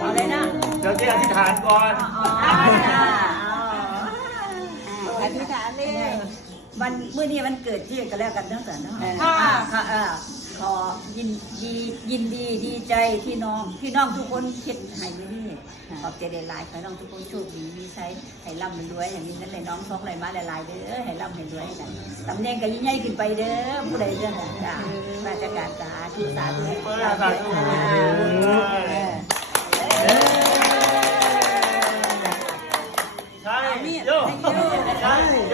เอาเลยนะเดี๋ยวที่อธิษฐานก่อน เอานะเอาอธิษฐานเลยวันเมื่อนี้มันเกิดเที่ยงก็แล้วกันเนาะแต่เนาะค่ะ ค่ะ ยินดียินดีดีใจที่น้อง พี่น้องทุกคนคิดให้มื้อนี้ขอบใจหลายๆขอให้น้องทุกคนโชคดีมีใช้ให้ร่ำให้รวยอย่างนี้นั่นเลยน้องท้องไหลมาหลายๆเด้อให้ร่ำให้รวยกันตำแหน่งก็ยิ่งใหญ่ขึ้นไปเด้อผู้ใดเรื่องน่ะจ้าราชการสาธุสาธุให้เปิดเราสาด้วยธุอ่าใช่โยใช่โย